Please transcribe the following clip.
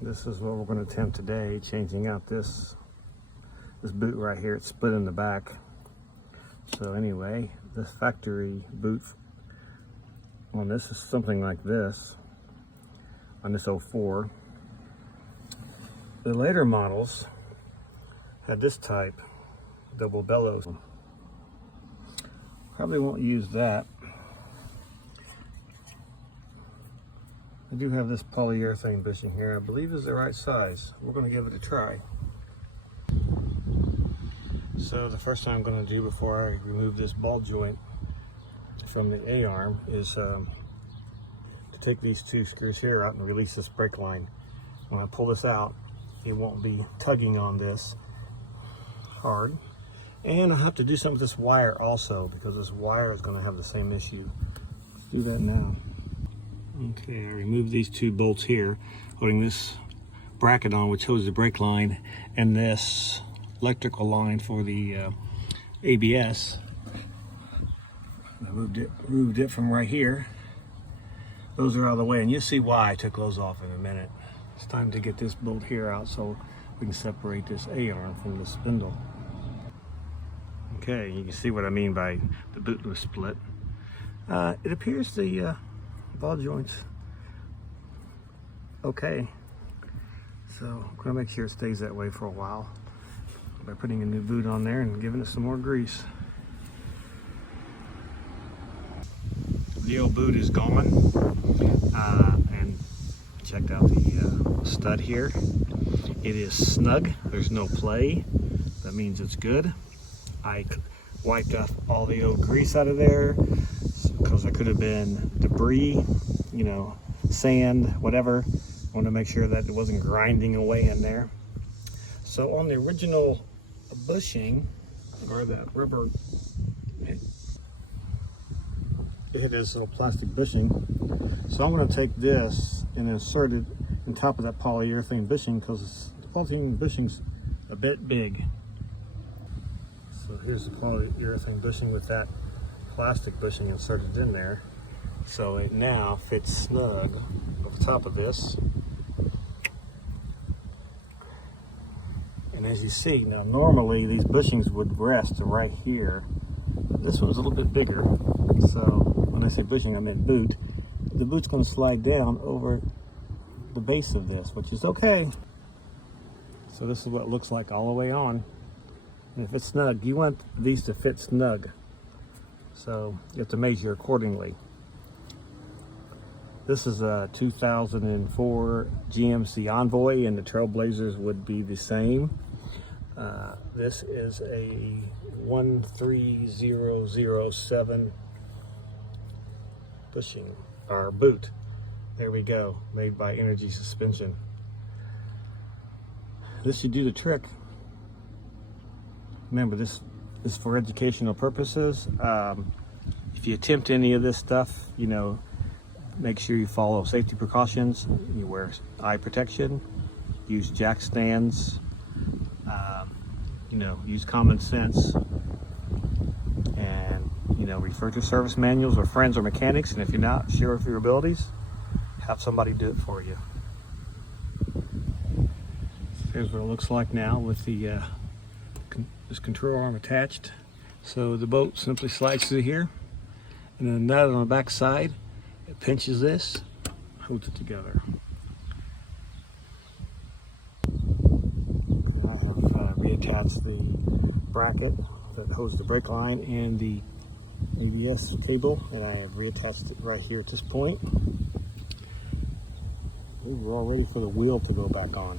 This is what we're going to attempt today, changing out this boot right here. It's split in the back. So anyway, the factory boot on this is something like this, on this 04. The later models had this type, double bellows. Probably won't use that. I do have this polyurethane bushing here. I believe is the right size. We're going to give it a try. So the first thing I'm going to do before I remove this ball joint from the A-arm is to take these two screws here out and release this brake line. When I pull this out, it won't be tugging on this hard. And I have to do something with this wire also, because this wire is going to have the same issue. Let's do that now. Okay, I removed these two bolts here, holding this bracket on, which holds the brake line, and this electrical line for the ABS. I moved it from right here. Those are out of the way, and you'll see why I took those off in a minute. It's time to get this bolt here out so we can separate this A-arm from the spindle. Okay, you can see what I mean by the boot was split. It appears the ball joints okay, so I'm going to make sure it stays that way for a while by putting a new boot on there and giving it some more grease. The old boot is gone, and checked out the stud here. It is snug, there's no play, that means it's good. I wiped off all the old grease out of there because there could have been debris, you know, sand, whatever. I want to make sure that it wasn't grinding away in there. So on the original bushing, or that rubber, it had this little plastic bushing. So I'm going to take this and insert it on top of that polyurethane bushing, because the polyurethane bushing's a bit big. So here's the polyurethane bushing with that plastic bushing inserted in there. So it now fits snug over top of this. And as you see, now normally these bushings would rest right here. But this one's a little bit bigger. So when I say bushing, I meant boot. The boot's going to slide down over the base of this, which is okay. So this is what it looks like all the way on. And if it's snug, you want these to fit snug. So you have to measure accordingly. This is a 2004 GMC Envoy, and the Trailblazers would be the same. This is a 13007 bushing, or boot. There we go, made by Energy Suspension. This should do the trick. Remember, this is for educational purposes. If you attempt any of this stuff, you know, make sure you follow safety precautions. You wear eye protection, use jack stands, you know, use common sense, and, you know, refer to service manuals or friends or mechanics. And if you're not sure of your abilities, have somebody do it for you. Here's what it looks like now with the this control arm attached. So the bolt simply slides through here, and then a nut on the back side, it pinches this, holds it together. I have reattached the bracket that holds the brake line and the ABS cable, and I have reattached it right here at this point. We're all ready for the wheel to go back on.